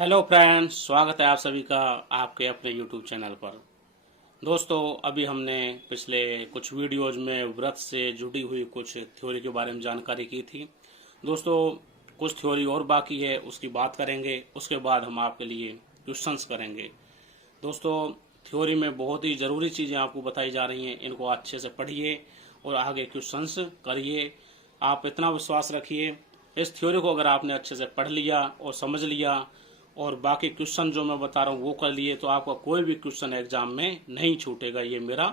Hello friends, स्वागत है आप सभी का आपके अपने यूट्यूब चैनल पर। दोस्तों, अभी हमने पिछले कुछ वीडियोज में व्रत से जुड़ी हुई कुछ थ्योरी के बारे में जानकारी की थी। दोस्तों, कुछ थ्योरी और बाकी है, उसकी बात करेंगे। उसके बाद हम आपके लिए क्वेश्चंस करेंगे। दोस्तों, थ्योरी में बहुत ही ज़रूरी चीज़ें आपको बताई जा रही हैं, इनको अच्छे से पढ़िए और आगे क्वेश्चंस करिए। आप इतना विश्वास रखिए, इस थ्योरी को अगर आपने अच्छे से पढ़ लिया और समझ लिया और बाकी क्वेश्चन जो मैं बता रहा हूँ वो कर लिए, तो आपका कोई भी क्वेश्चन एग्जाम में नहीं छूटेगा, ये मेरा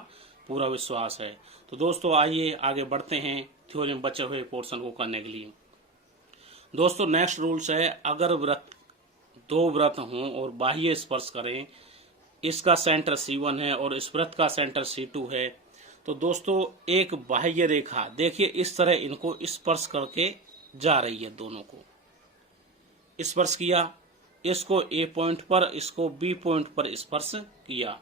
पूरा विश्वास है। तो दोस्तों, आइए आगे बढ़ते हैं थ्योरी में बचे हुए पोर्शन को करने के लिए। दोस्तों, नेक्स्ट रूल्स है, अगर दो व्रत हों और बाह्य स्पर्श करें, इसका सेंटर C1 है और इस व्रत का सेंटर C2 है, तो दोस्तों एक बाह्य रेखा देखिए इस तरह इनको स्पर्श करके जा रही है। दोनों को स्पर्श किया, इसको A पॉइंट पर, इसको B पॉइंट पर स्पर्श किया।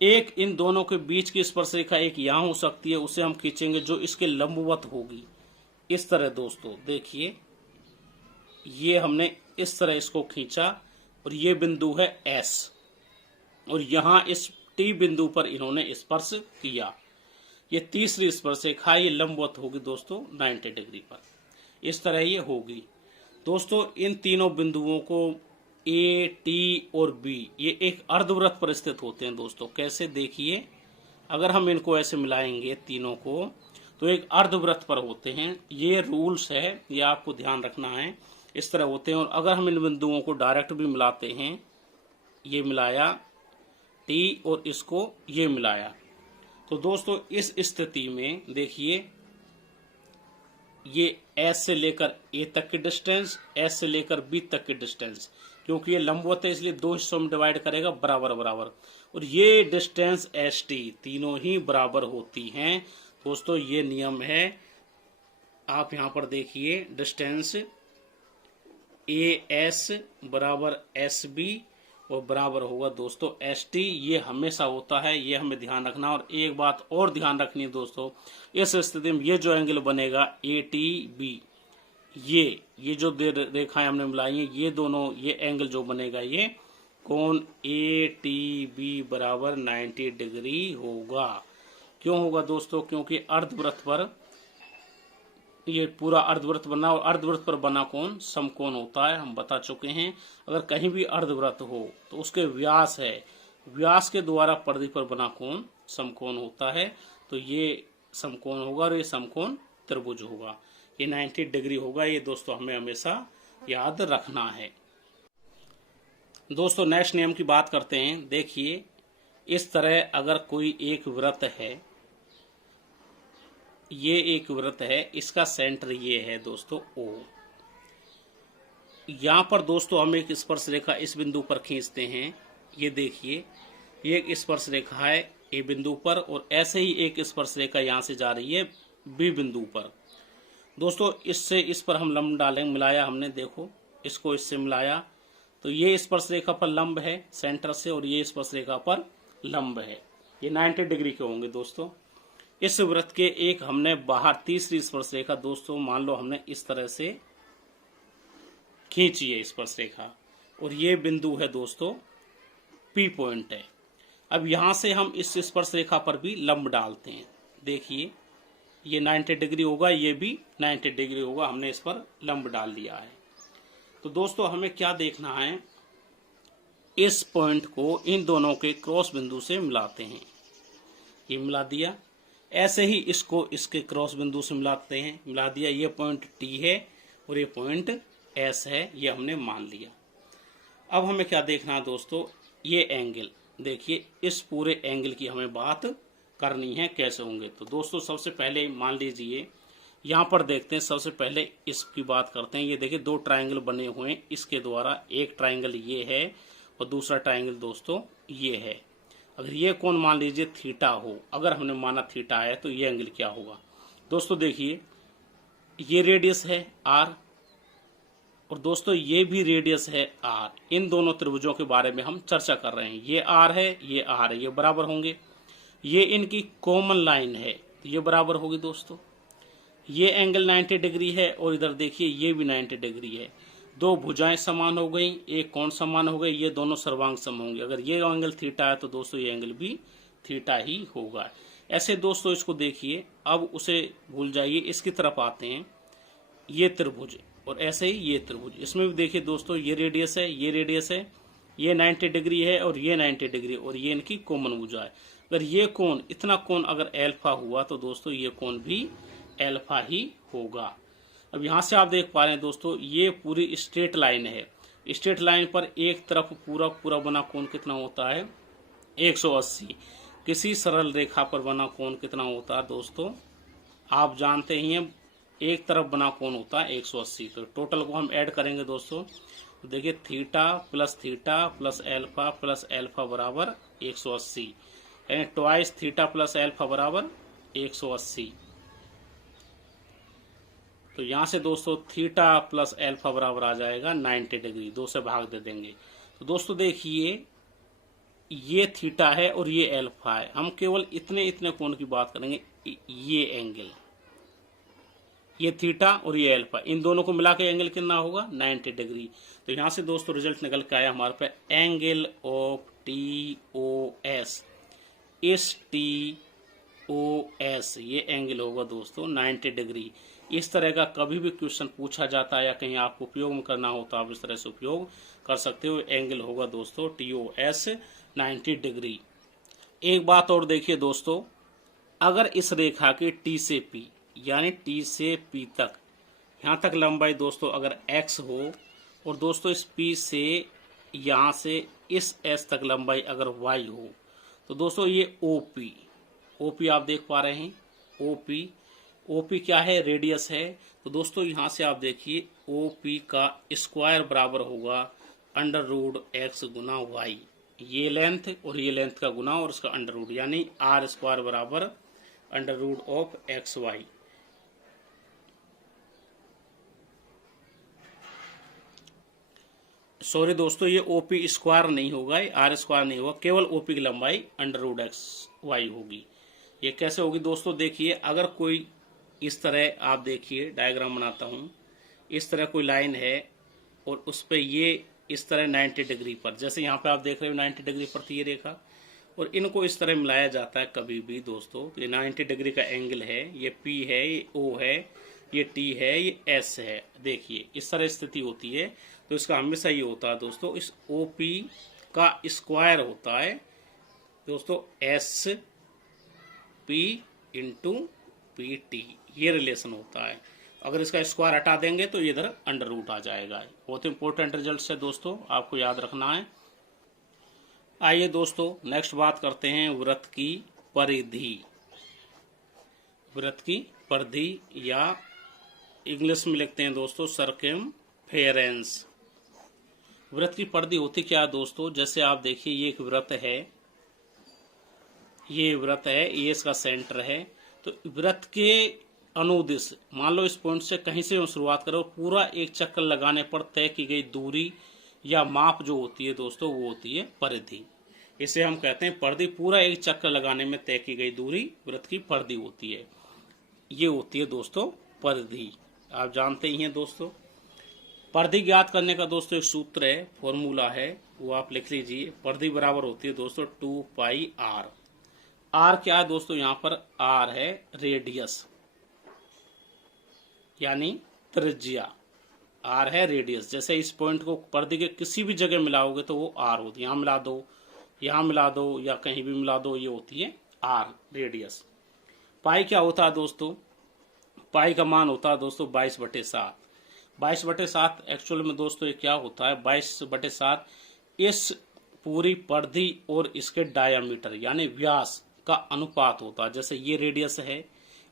एक इन दोनों के बीच की स्पर्श रेखा एक यहाँ हो सकती है, उसे हम खींचेंगे जो इसके लंबवत होगी इस तरह। दोस्तों देखिए, ये हमने इस तरह इसको खींचा और ये बिंदु है S, और यहाँ इस T बिंदु पर इन्होंने स्पर्श किया। ये तीसरी स्पर्श रेखा ये लंबवत होगी दोस्तों 90 डिग्री पर, इस तरह ये होगी। दोस्तों, इन तीनों बिंदुओं को A, T और B ये एक अर्धवृत्त पर स्थित होते हैं। दोस्तों कैसे, देखिए अगर हम इनको ऐसे मिलाएंगे तीनों को तो एक अर्धवृत्त पर होते हैं। ये रूल्स है, ये आपको ध्यान रखना है, इस तरह होते हैं। और अगर हम इन बिंदुओं को डायरेक्ट भी मिलाते हैं, ये मिलाया T और इसको ये मिलाया, तो दोस्तों इस स्थिति में देखिए ये S से लेकर A तक की डिस्टेंस, S से लेकर B तक की डिस्टेंस, क्योंकि ये लंबवत है इसलिए दो हिस्सों में डिवाइड करेगा बराबर बराबर, और ये डिस्टेंस ST तीनों ही बराबर होती हैं। दोस्तों ये नियम है, आप यहाँ पर देखिए डिस्टेंस AS बराबर SB और बराबर होगा दोस्तों ST, ये हमेशा होता है, ये हमें ध्यान रखना। और एक बात और ध्यान रखनी है दोस्तों, इस स्थिति में ये जो एंगल बनेगा ATB, ये जो रेखाएं हमने मिलाई हैं, ये दोनों ये एंगल जो बनेगा ये कोण ATB बराबर 90 डिग्री होगा। क्यों होगा दोस्तों? क्योंकि अर्धवृत्त पर ये पूरा अर्धवृत्त बना, और अर्धवृत्त पर बना कोण समकोण होता है, हम बता चुके हैं। अगर कहीं भी अर्धवृत्त हो तो उसके व्यास है, व्यास के द्वारा परिधि पर बना कोण समकोण होता है, तो ये समकोण होगा और ये समकोण त्रिभुज होगा, ये 90 डिग्री होगा। ये दोस्तों हमें हमेशा याद रखना है। दोस्तों नेक्स्ट नियम की बात करते हैं। देखिए इस तरह अगर कोई एक वृत्त है, ये एक वृत्त है, इसका सेंटर ये है दोस्तों O। यहाँ पर दोस्तों हम एक स्पर्श रेखा इस बिंदु पर खींचते हैं, ये देखिए ये एक स्पर्श रेखा है A बिंदु पर, और ऐसे ही एक स्पर्श रेखा यहाँ से जा रही है B बिंदु पर। दोस्तों इससे इस पर हम लंब डालेंगे, मिलाया हमने, देखो इसको इससे मिलाया, तो ये स्पर्श रेखा पर लंब है सेंटर से, और ये स्पर्श रेखा पर लंब है, ये 90 डिग्री के होंगे। दोस्तों इस वृत्त के एक हमने बाहर तीसरी स्पर्श रेखा, दोस्तों मान लो हमने इस तरह से खींची है स्पर्श रेखा, और ये बिंदु है दोस्तों P पॉइंट है। अब यहां से हम इस स्पर्श रेखा पर भी लंब डालते हैं, देखिए ये 90 डिग्री होगा, ये भी 90 डिग्री होगा, हमने इस पर लंब डाल दिया है। तो दोस्तों हमें क्या देखना है, इस पॉइंट को इन दोनों के क्रॉस बिंदु से मिलाते हैं, ये मिला दिया। ऐसे ही इसको इसके क्रॉस बिंदु से मिलाते हैं, मिला दिया। ये पॉइंट T है और ये पॉइंट S है, ये हमने मान लिया। अब हमें क्या देखना है दोस्तों, ये एंगल देखिए, इस पूरे एंगल की हमें बात करनी है, कैसे होंगे। तो दोस्तों सबसे पहले मान लीजिए यहाँ पर देखते हैं, सबसे पहले इसकी बात करते हैं। ये देखिए दो ट्राइंगल बने हुए हैं इसके द्वारा, एक ट्राइंगल ये है और दूसरा ट्राइंगल दोस्तों ये है। अगर ये कोण मान लीजिए थीटा हो, अगर हमने माना थीटा है, तो ये एंगल क्या होगा दोस्तों, देखिए ये रेडियस है R, और दोस्तों ये भी रेडियस है R। इन दोनों त्रिभुजों के बारे में हम चर्चा कर रहे हैं, ये R है, ये R है, ये बराबर होंगे। ये इनकी कॉमन लाइन है, ये बराबर होगी दोस्तों। ये एंगल 90 डिग्री है, और इधर देखिए ये भी 90 डिग्री है। दो भुजाएं समान हो गई, एक कोण समान हो गए, ये दोनों सर्वांग सम होंगे। अगर ये एंगल थीटा है तो दोस्तों ये एंगल भी थीटा ही होगा। ऐसे दोस्तों इसको देखिए, अब उसे भूल जाइए, इसकी तरफ आते हैं, ये त्रिभुज और ऐसे ही ये त्रिभुज, इसमें भी देखिए दोस्तों ये रेडियस है, ये रेडियस है, ये 90 डिग्री है और ये 90 डिग्री, और ये इनकी कॉमन भुजा है। अगर ये कोण, इतना कोण अगर एल्फा हुआ तो दोस्तों ये कोण भी एल्फा ही होगा। अब यहाँ से आप देख पा रहे हैं दोस्तों, ये पूरी स्ट्रेट लाइन है। स्ट्रेट लाइन पर एक तरफ पूरा पूरा बना कोण कितना होता है? 180। किसी सरल रेखा पर बना कोण कितना होता है दोस्तों? आप जानते ही हैं, एक तरफ बना कोण होता है 180। तो टोटल को हम ऐड करेंगे दोस्तों, तो देखिए थीटा प्लस एल्फा बराबर 180, यानी ट्वाइस थीटा प्लस एल्फा बराबर 180। तो यहाँ से दोस्तों थीटा प्लस एल्फा बराबर आ जाएगा 90 डिग्री, 2 से भाग दे देंगे। तो दोस्तों देखिए, ये थीटा है और ये एल्फा है, हम केवल इतने इतने कोण की बात करेंगे। ये एंगल, ये थीटा और ये एल्फा, इन दोनों को मिला के एंगल कितना होगा? 90 डिग्री। तो यहाँ से दोस्तों रिजल्ट निकल के आया हमारे पे एंगल ऑफ TOS। इस TOS ये एंगल होगा दोस्तों 90 डिग्री। इस तरह का कभी भी क्वेश्चन पूछा जाता है या कहीं आपको उपयोग में करना हो तो आप इस तरह से उपयोग कर सकते हो। एंगल होगा दोस्तों TOS 90 डिग्री। एक बात और देखिए दोस्तों, अगर इस रेखा के T से P यानी T से P तक, यहाँ तक लंबाई दोस्तों अगर x हो, और दोस्तों इस P से यहाँ से इस S तक लंबाई अगर y हो, तो दोस्तों ये OP आप देख पा रहे हैं। OP क्या है? रेडियस है। तो दोस्तों यहाँ से आप देखिए OP का स्क्वायर बराबर होगा √x गुना y, ये लेंथ और ये लेंथ का गुना और इसका अंडर रूट, यानी r स्क्वायर बराबर √xy। सॉरी दोस्तों, ये OP स्क्वायर नहीं होगा, R स्क्वायर नहीं होगा, केवल OP की लंबाई √xy होगी। ये कैसे होगी दोस्तों? देखिए, अगर कोई इस तरह, आप देखिए डायग्राम बनाता हूँ, इस तरह कोई लाइन है और उस पर ये इस तरह 90 डिग्री पर, जैसे यहाँ पे आप देख रहे हो 90 डिग्री पर थी ये रेखा, और इनको इस तरह मिलाया जाता है कभी भी दोस्तों। ये 90 डिग्री का एंगल है, ये P है, ये O है, ये T है, ये S है। देखिए इस तरह स्थिति होती है, तो इसका हमेशा ये होता है दोस्तों, इस OP का स्क्वायर होता है दोस्तों SP इंटू PT, ये रिलेशन होता है। अगर इसका स्क्वायर हटा देंगे तो इधर अंडर रूट आ जाएगा। बहुत इंपॉर्टेंट रिजल्ट है दोस्तों, आपको याद रखना है। आइए दोस्तों नेक्स्ट बात करते हैं वृत्त की परिधि। वृत्त की परिधि या इंग्लिश में लिखते हैं दोस्तों सर्कमफेरेंस। वृत्त की परिधि होती क्या है दोस्तों? जैसे आप देखिए, ये एक वृत्त है, ये वृत्त है, ये इसका सेंटर है। तो वृत्त के अनुदिश, मान लो इस पॉइंट से कहीं से हम शुरुआत करें, पूरा एक चक्कर लगाने पर तय की गई दूरी या माप जो होती है दोस्तों, वो होती है परिधि। इसे हम कहते हैं परिधि। पूरा एक चक्कर लगाने में तय की गई दूरी वृत्त की परिधि होती है। ये होती है दोस्तों परिधि, आप जानते ही हैं दोस्तों। परिधि ज्ञात करने का दोस्तों एक सूत्र है, फॉर्मूला है, वो आप लिख लीजिए। परिधि बराबर होती है दोस्तों 2πr। r क्या है दोस्तों? यहाँ पर r है रेडियस, यानी त्रिज्या। r है रेडियस। जैसे इस पॉइंट को परिधि के किसी भी जगह मिलाओगे तो वो r होती है। यहाँ मिला दो, यहाँ मिला दो, या कहीं भी मिला दो, ये होती है r रेडियस। पाई क्या होता है दोस्तों? पाई का मान होता है दोस्तों 22/7। 22/7 एक्चुअल में दोस्तों ये क्या होता है? 22/7 इस पूरी परिधि और इसके डायामीटर यानी व्यास का अनुपात होता है। जैसे ये रेडियस है,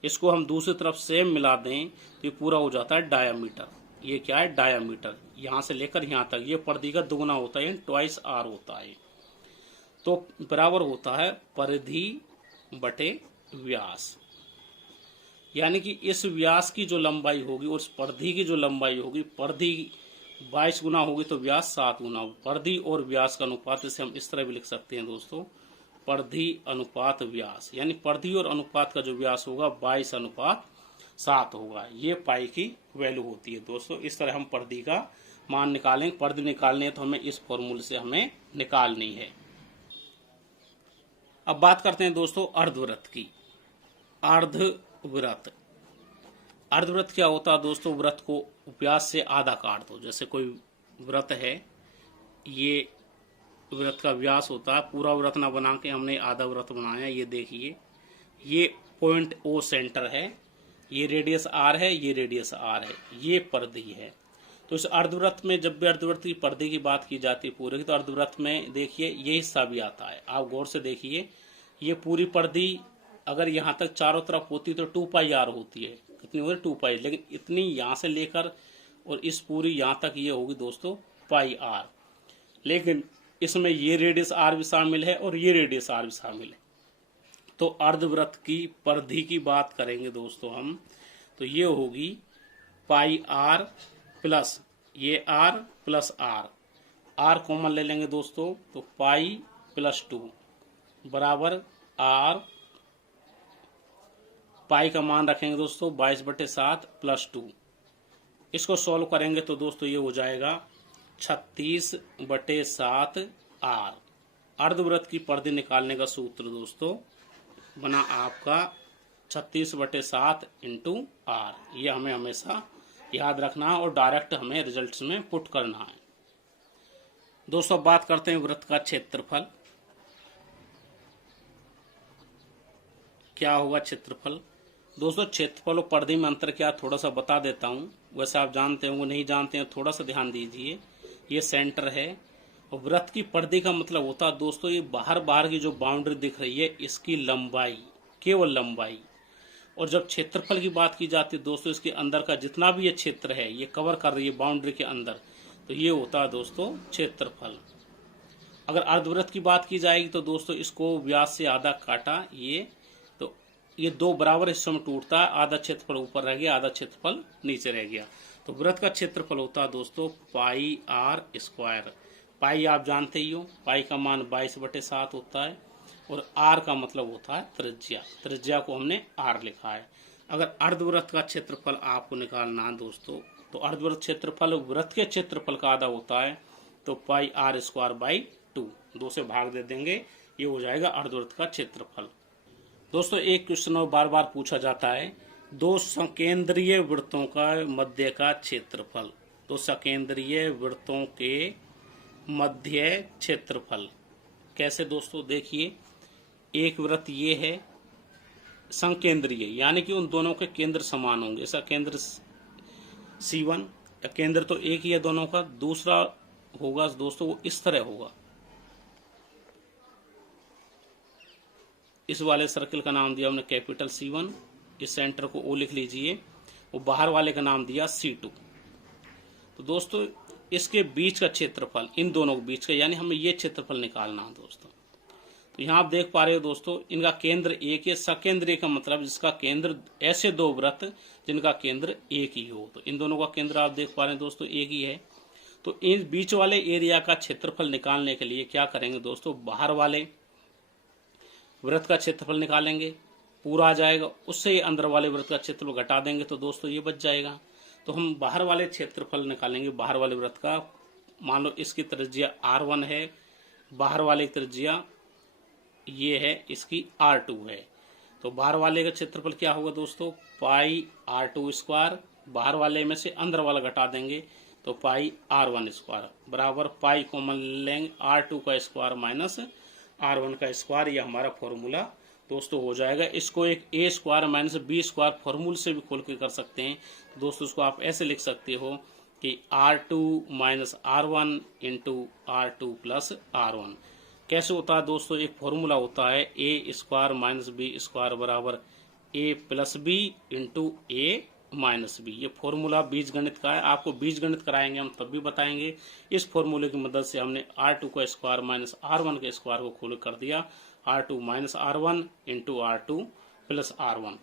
इसको हम दूसरी तरफ से मिला दें तो ये पूरा हो जाता है डायामीटर। ये क्या है? डायामीटर। यहाँ से लेकर यहाँ तक ये परिधि का दुगुना होता है, ट्वाइस r होता है। तो बराबर होता है परिधि बटे व्यास, यानी कि इस व्यास की जो लंबाई होगी और इस परिधि की जो लंबाई होगी, परिधि 22 गुना होगी तो व्यास 7 गुना होगी। परिधि और व्यास का अनुपात, इसे हम इस तरह भी लिख सकते हैं दोस्तों, परिधि अनुपात व्यास, यानी परिधि और अनुपात का जो व्यास होगा 22/7 7 होगा। ये पाई की वैल्यू होती है दोस्तों। इस तरह हम परिधि का मान निकालेंगे। परिधि निकालनी है तो हमें इस फॉर्मूले से हमें निकालनी है। अब बात करते हैं दोस्तों अर्धवृत्त की। अर्धवृत्त, अर्धवृत्त क्या होता है दोस्तों? वृत्त को व्यास से आधा काट दो। जैसे कोई वृत्त है, ये वृत्त का व्यास होता है। पूरा वृत्त ना बना के हमने आधा वृत्त बनाया। ये देखिए, ये पॉइंट ओ सेंटर है, ये रेडियस आर है, ये रेडियस आर है, ये परिधि है। तो इस अर्धवृत्त में जब भी अर्धवृत्त की परिधि की बात की जाती है पूरे की, तो अर्धवृत्त में देखिए ये हिस्सा भी आता है। आप गौर से देखिए, ये पूरी परिधि अगर यहाँ तक चारों तरफ होती तो 2 पाई आर होती है। कितनी होगी? 2 पाई। लेकिन इतनी यहाँ से लेकर और इस पूरी यहाँ तक ये होगी दोस्तों पाई आर। लेकिन इसमें ये रेडियस आर भी शामिल है और ये रेडियस आर भी शामिल है। तो अर्धवृत्त की परिधि की बात करेंगे दोस्तों हम, तो ये होगी पाई आर प्लस ये r plus r. R common ले लेंगे दोस्तों, तो पाई प्लस 2 बराबर आर। पाई का मान रखेंगे दोस्तों 22/7 प्लस 2। इसको सॉल्व करेंगे तो दोस्तों ये हो जाएगा 36/7 आर। अर्धवृत्त की परिधि निकालने का सूत्र दोस्तों बना आपका 36/7 इंटू आर। ये हमें हमेशा याद रखना है और डायरेक्ट हमें रिजल्ट्स में पुट करना है। दोस्तों बात करते हैं वृत्त का क्षेत्रफल। क्या होगा क्षेत्रफल? दोस्तों क्षेत्रफल और परिधि में अंतर क्या, थोड़ा सा बता देता हूँ। वैसे आप जानते होंगे, नहीं जानते हैं थोड़ा सा ध्यान दीजिए। ये सेंटर है और वृत्त की परिधि का मतलब होता है दोस्तों ये बाहर बाहर की जो बाउंड्री दिख रही है इसकी लंबाई, केवल लंबाई। और जब क्षेत्रफल की बात की जाती है दोस्तों, इसके अंदर का जितना भी ये क्षेत्र है ये कवर कर रही है बाउंड्री के अंदर, तो ये होता है दोस्तों क्षेत्रफल। अगर अर्धवृत्त की बात की जाएगी तो दोस्तों इसको व्यास से आधा काटा, ये 2 बराबर हिस्सों में टूटता है। आधा क्षेत्रफल ऊपर रह गया, आधा क्षेत्रफल नीचे रह गया। तो वृत्त का क्षेत्रफल होता है दोस्तों पाई आर स्क्वायर। पाई आप जानते ही हो, पाई का मान 22/7 होता है और आर का मतलब होता है त्रिज्या। त्रिज्या को हमने आर लिखा है। अगर अर्धवृत्त का क्षेत्रफल आपको निकालना है दोस्तों, तो अर्धवृत्त क्षेत्रफल वृत्त के क्षेत्रफल का आधा होता है, तो पाई आर स्क्वायर बाई 2, 2 से भाग दे देंगे, ये हो जाएगा अर्धवृत्त का क्षेत्रफल। दोस्तों एक क्वेश्चन और बार बार पूछा जाता है, 2 सकेंद्रीय वृत्तों का मध्य का क्षेत्रफल। 2 सकेंद्रीय वृत्तों के मध्य क्षेत्रफल कैसे दोस्तों? देखिए, एक वृत्त ये है संकेंद्रीय, यानी कि उन दोनों के केंद्र समान होंगे। ऐसा केंद्र C1, या केंद्र तो एक ही है दोनों का। दूसरा होगा दोस्तों वो इस तरह होगा। इस वाले सर्कल का नाम दिया हमने कैपिटल C1, इस सेंटर को O लिख लीजिए, वो बाहर वाले का नाम दिया C2। तो दोस्तों इसके बीच का क्षेत्रफल, इन दोनों के बीच का, यानी हमें ये क्षेत्रफल निकालना है दोस्तों। तो यहाँ आप देख पा रहे हो दोस्तों, इनका केंद्र एक है। सकेंद्रीय का मतलब जिसका केंद्र, ऐसे 2 वृत्त जिनका केंद्र एक ही हो। तो इन दोनों का केंद्र आप देख पा रहे हैं दोस्तों एक ही है। तो इन बीच वाले एरिया का क्षेत्रफल निकालने के लिए क्या करेंगे दोस्तों, बाहर वाले वृत्त का क्षेत्रफल निकालेंगे, पूरा आ जाएगा। उससे ये अंदर वाले वृत्त का क्षेत्रफल घटा देंगे तो दोस्तों ये बच जाएगा। तो हम बाहर वाले क्षेत्रफल निकालेंगे, बाहर वाले वृत्त का। मान लो इसकी त्रिज्या R1 है, बाहर वाले की त्रिज्या ये है, इसकी R2 है। तो बाहर वाले का क्षेत्रफल क्या होगा दोस्तों, पाई R2 स्क्वायर। बाहर वाले में से अंदर वाला घटा देंगे तो पाई R1 स्क्वायर बराबर पाई कॉमन लेंगे, R2 का स्क्वायर माइनस R1 का स्क्वायर। यह हमारा फॉर्मूला दोस्तों हो जाएगा। इसको एक A square minus B square फॉर्मूले से भी खोल के कर सकते हैं। तो दोस्तों इसको आप ऐसे लिख सकते हो कि R2 minus R1 into R2 plus R1। कैसे होता है दोस्तों, एक फॉर्मूला होता है A square minus B square बराबर A plus B into A minus B. ये फॉर्मूला बीजगणित का है, आपको बीजगणित कराएंगे हम तब भी बताएंगे। इस फॉर्मूले की मदद से हमने R2 का स्क्वायर माइनस R1 के स्क्वायर को खोल कर दिया, R2 minus R1 into R2 plus R1।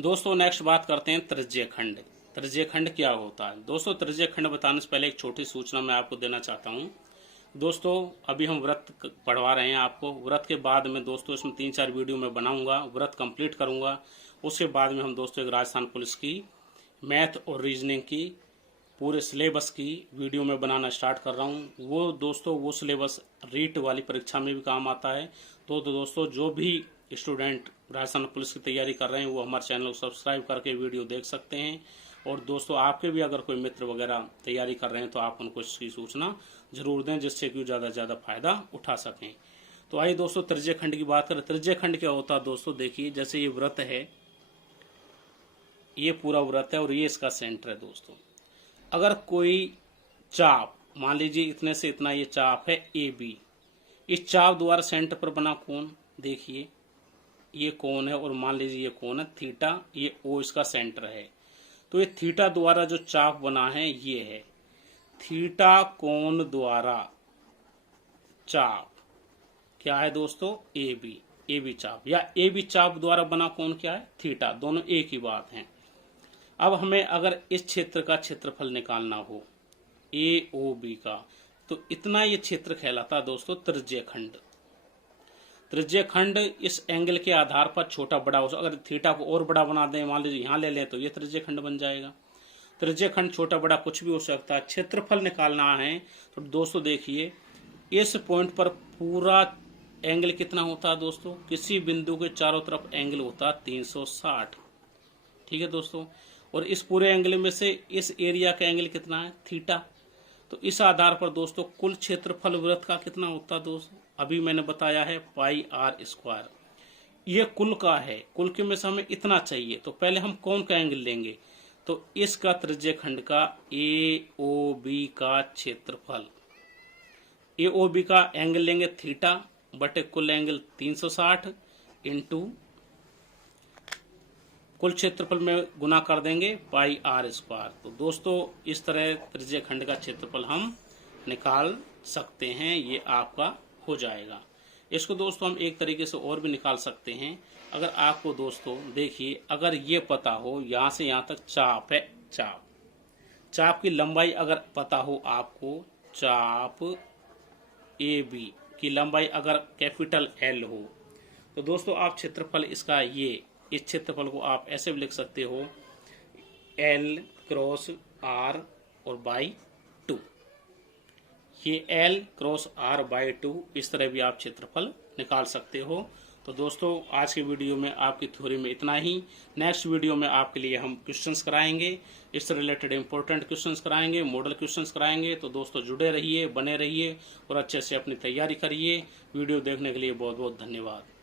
दोस्तों नेक्स्ट बात करते हैं त्रिज्यीय खंड। त्रिज्यीय खंड क्या होता है दोस्तों? त्रिज्यीय खंड बताने से पहले एक छोटी सूचना मैं आपको देना चाहता हूँ। दोस्तों अभी हम वृत्त पढ़वा रहे हैं आपको। वृत्त के बाद में दोस्तों इसमें 3-4 वीडियो मैं बनाऊंगा, वृत्त कंप्लीट करूंगा उसके बाद में हम दोस्तों एक राजस्थान पुलिस की मैथ और रीजनिंग की पूरे सिलेबस की वीडियो में बनाना स्टार्ट कर रहा हूँ। वो दोस्तों वो सिलेबस रीट वाली परीक्षा में भी काम आता है। तो दोस्तों जो भी स्टूडेंट राजस्थान पुलिस की तैयारी कर रहे हैं वो हमारे चैनल को सब्सक्राइब करके वीडियो देख सकते हैं। और दोस्तों आपके भी अगर कोई मित्र वगैरह तैयारी कर रहे हैं तो आप उनको इसकी सूचना जरूर दें, जिससे कि ज़्यादा से ज़्यादा फायदा उठा सकें। तो आइए दोस्तों तृतीय खंड की बात करें। तृतीय खंड क्या होता है दोस्तों, देखिए जैसे ये वृत्त है, ये पूरा वृत्त है और ये इसका सेंटर है दोस्तों। अगर कोई चाप, मान लीजिए इतने से इतना ये चाप है ए बी, इस चाप द्वारा सेंटर पर बना कोण, देखिए ये कोण है और मान लीजिए ये कोण है थीटा, ये ओ इसका सेंटर है। तो ये थीटा द्वारा जो चाप बना है ये है थीटा कोण द्वारा चाप, क्या है दोस्तों, ए बी चाप, या ए बी चाप द्वारा बना कोण क्या है, थीटा, दोनों एक ही बात है। अब हमें अगर इस क्षेत्र का क्षेत्रफल निकालना हो ए ओ बी का, तो इतना ये क्षेत्र कहलाता है दोस्तों त्रिज्यीय खंड। त्रिज्यीय खंड इस एंगल के आधार पर छोटा बड़ा हो सकता, अगर थीटा को और बड़ा बना दें, मान लीजिए यहाँ ले लें, तो ये त्रिज्यीय खंड बन जाएगा। त्रिज्यीय खंड छोटा बड़ा कुछ भी हो सकता है। क्षेत्रफल निकालना है तो दोस्तों देखिए इस पॉइंट पर पूरा एंगल कितना होता है दोस्तों, किसी बिंदु के चारों तरफ एंगल होता है 360, ठीक है दोस्तों। और इस पूरे एंगल में से इस एरिया का एंगल कितना है, थीटा। तो इस आधार पर दोस्तों कुल क्षेत्रफल वृत्त का कितना होता है दोस्तों, अभी मैंने बताया है पाई आर स्क्वायर। ये कुल का है, कुल के में से हमें इतना चाहिए, तो पहले हम कौन का एंगल लेंगे, तो इसका त्रिज्यीय खंड का ए ओ बी का क्षेत्रफल, ए ओ बी का एंगल लेंगे थीटा बटे कुल एंगल 360 इंटू कुल क्षेत्रफल में गुना कर देंगे पाई आर स्क्वायर। तो दोस्तों इस तरह त्रिज्यीय खंड का क्षेत्रफल हम निकाल सकते हैं, ये आपका हो जाएगा। इसको दोस्तों हम एक तरीके से और भी निकाल सकते हैं। अगर आपको दोस्तों देखिए, अगर ये पता हो यहाँ से यहाँ तक चाप है, चाप की लंबाई अगर पता हो आपको, चाप ए बी की लंबाई अगर कैपिटल एल हो, तो दोस्तों आप क्षेत्रफल इसका ये, इस क्षेत्रफल को आप ऐसे भी लिख सकते हो एल क्रॉस आर और बाई 2, ये एल क्रॉस आर बाई 2, इस तरह भी आप क्षेत्रफल निकाल सकते हो। तो दोस्तों आज की वीडियो में आपकी थ्योरी में इतना ही। नेक्स्ट वीडियो में आपके लिए हम क्वेश्चंस कराएंगे, इससे रिलेटेड इंपॉर्टेंट क्वेश्चंस कराएंगे, मॉडल क्वेश्चंस कराएंगे। तो दोस्तों जुड़े रहिए, बने रहिए और अच्छे से अपनी तैयारी करिए। वीडियो देखने के लिए बहुत बहुत धन्यवाद।